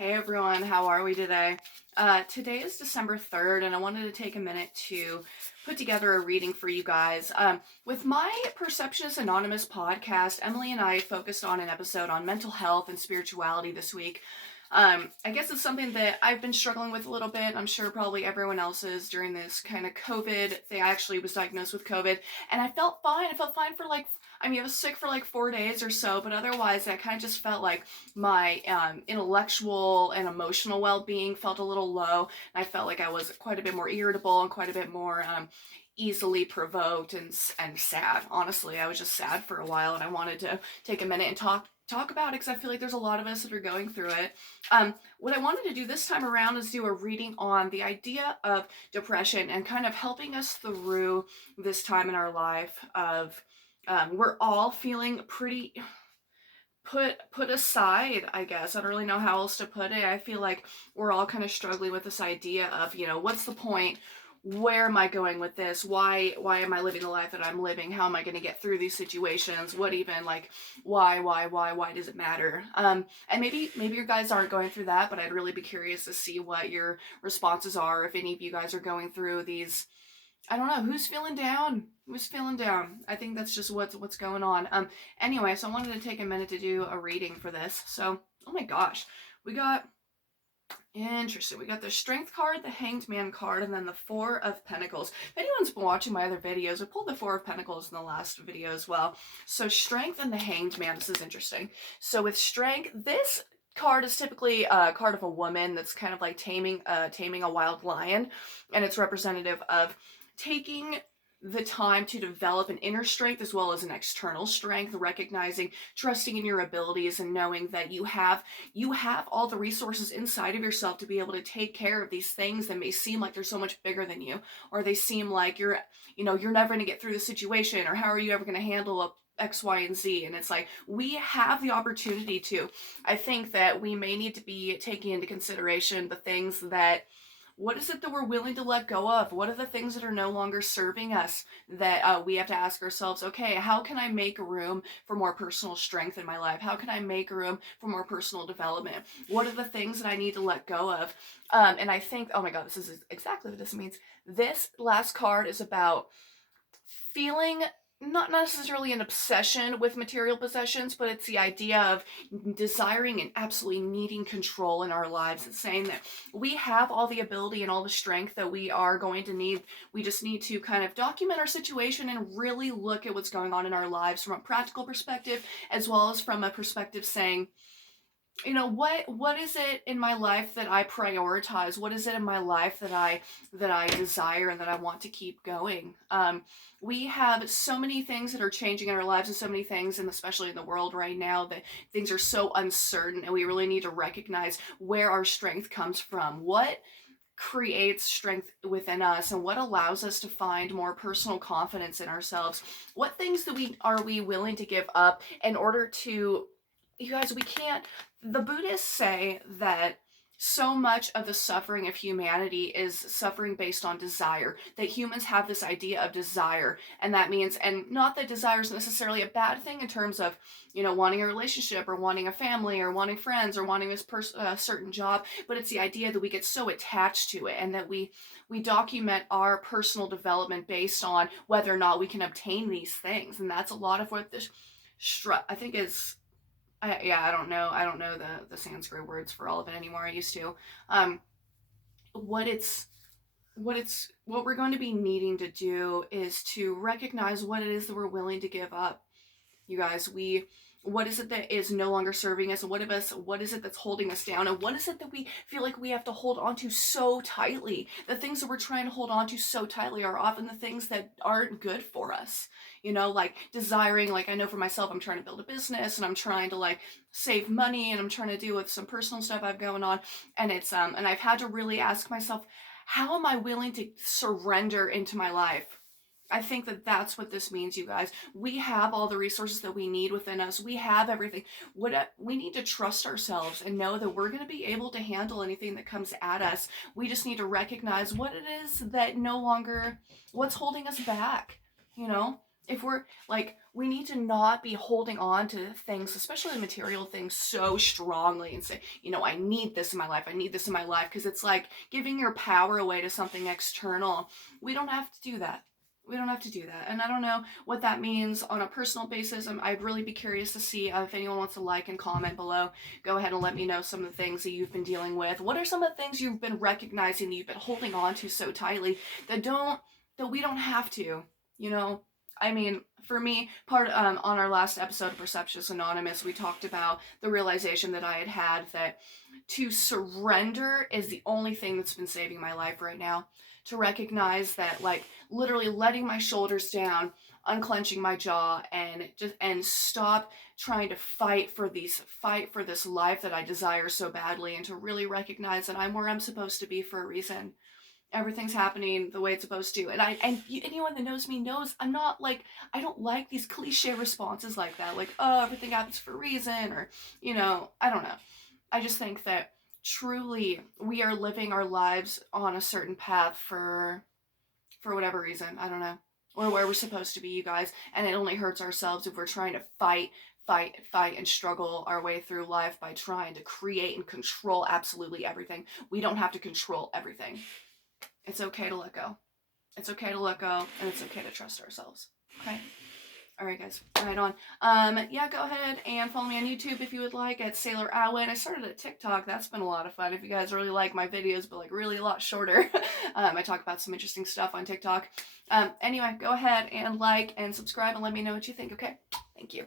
Hey everyone, how are we today? Today is December 3rd, and I wanted to take a minute to put together a reading for you guys. With my Perceptionist Anonymous podcast, Emily and I focused on an episode on mental health and spirituality this week. I guess it's something that I've been struggling with a little bit. I'm sure probably everyone else is during this kind of COVID thing. I actually was diagnosed with COVID, and I felt fine. I felt fine for I was sick for like 4 days or so, but otherwise I kind of just felt like my intellectual and emotional well-being felt a little low. And I felt like I was quite a bit more irritable and quite a bit more easily provoked and sad. Honestly, I was just sad for a while, and I wanted to take a minute and talk about it because I feel like there's a lot of us that are going through it. What I wanted to do this time around is do a reading on the idea of depression and kind of helping us through this time in our life of we're all feeling pretty put aside, I guess. I don't really know how else to put it. I feel like we're all kind of struggling with this idea of, what's the point? Where am I going with this? Why am I living the life that I'm living? How am I going to get through these situations? What even, like, why does it matter? And maybe you guys aren't going through that, but I'd really be curious to see what your responses are if any of you guys are going through these. I don't know who's feeling down. Who's feeling down? I think that's just what's going on. Anyway, so I wanted to take a minute to do a reading for this. So, oh my gosh, we got interesting. We got the Strength card, the Hanged Man card, and then the Four of Pentacles. If anyone's been watching my other videos, I pulled the Four of Pentacles in the last video as well. So Strength and the Hanged Man. This is interesting. So with Strength, this card is typically a card of a woman that's kind of like taming a wild lion, and it's representative of taking the time to develop an inner strength as well as an external strength, recognizing, trusting in your abilities, and knowing that you have all the resources inside of yourself to be able to take care of these things that may seem like they're so much bigger than you, or they seem like you're never going to get through the situation, or how are you ever going to handle a X, Y, and Z. And it's like, we have the opportunity to. I think that we may need to be taking into consideration the things that, what is it that we're willing to let go of? What are the things that are no longer serving us that we have to ask ourselves, okay, how can I make room for more personal strength in my life? How can I make room for more personal development? What are the things that I need to let go of? And I think, oh my God, this is exactly what this means. This last card is about feeling not necessarily an obsession with material possessions, but it's the idea of desiring and absolutely needing control in our lives. It's saying that we have all the ability and all the strength that we are going to need. We just need to kind of document our situation and really look at what's going on in our lives from a practical perspective, as well as from a perspective saying, what is it in my life that I prioritize? What is it in my life that I desire and that I want to keep going? We have so many things that are changing in our lives, and so many things, and especially in the world right now, that things are so uncertain, and we really need to recognize where our strength comes from. What creates strength within us, and what allows us to find more personal confidence in ourselves? What things are we willing to give up in order to, you guys, we can't, the Buddhists say that so much of the suffering of humanity is suffering based on desire, that humans have this idea of desire, and that means, and not that desire is necessarily a bad thing in terms of, wanting a relationship or wanting a family or wanting friends or wanting this certain job, but it's the idea that we get so attached to it, and that we document our personal development based on whether or not we can obtain these things. And that's a lot of what this I think is, I don't know. I don't know the Sanskrit words for all of it anymore. I used to. What we're going to be needing to do is to recognize what it is that we're willing to give up. You guys, what is it that is no longer serving us, and what is it that's holding us down, and what is it that we feel like we have to hold on to so tightly? The things that we're trying to hold on to so tightly are often the things that aren't good for us. Like desiring, like I know for myself, I'm trying to build a business, and I'm trying to like save money, and I'm trying to deal with some personal stuff I've going on, and it's and I've had to really ask myself, how am I willing to surrender into my life? I think that that's what this means, you guys. We have all the resources that we need within us. We have everything. We need to trust ourselves and know that we're going to be able to handle anything that comes at us. We just need to recognize what it is that what's holding us back, if we're like, we need to not be holding on to things, especially material things, so strongly and say, you know, I need this in my life, I need this in my life, because it's like giving your power away to something external. We don't have to do that. We don't have to do that. And I don't know what that means on a personal basis. I'd really be curious to see if anyone wants to like and comment below. Go ahead and let me know some of the things that you've been dealing with. What are some of the things you've been recognizing that you've been holding on to so tightly that we don't have to, you know? I mean, for me, on our last episode of Perceptionist Anonymous, we talked about the realization that I had that to surrender is the only thing that's been saving my life right now. To recognize that, like, literally letting my shoulders down, unclenching my jaw, and stop trying to fight for this life that I desire so badly, and to really recognize that I'm where I'm supposed to be for a reason. Everything's happening the way it's supposed to. And anyone that knows me knows I'm not like, I don't like these cliche responses like that, like, oh, everything happens for a reason, or, you know, I don't know. I just think that truly we are living our lives on a certain path for whatever reason. I don't know. Or where we're supposed to be, you guys. And it only hurts ourselves if we're trying to fight, and struggle our way through life by trying to create and control absolutely everything. We don't have to control everything. It's okay to let go. It's okay to let go, and it's okay to trust ourselves. Okay? Alright, guys. Right on. Yeah, go ahead and follow me on YouTube if you would like at Sailor Alwyn. I started a TikTok. That's been a lot of fun. If you guys really like my videos, but like really a lot shorter, I talk about some interesting stuff on TikTok. Anyway, go ahead and like and subscribe and let me know what you think, okay? Thank you.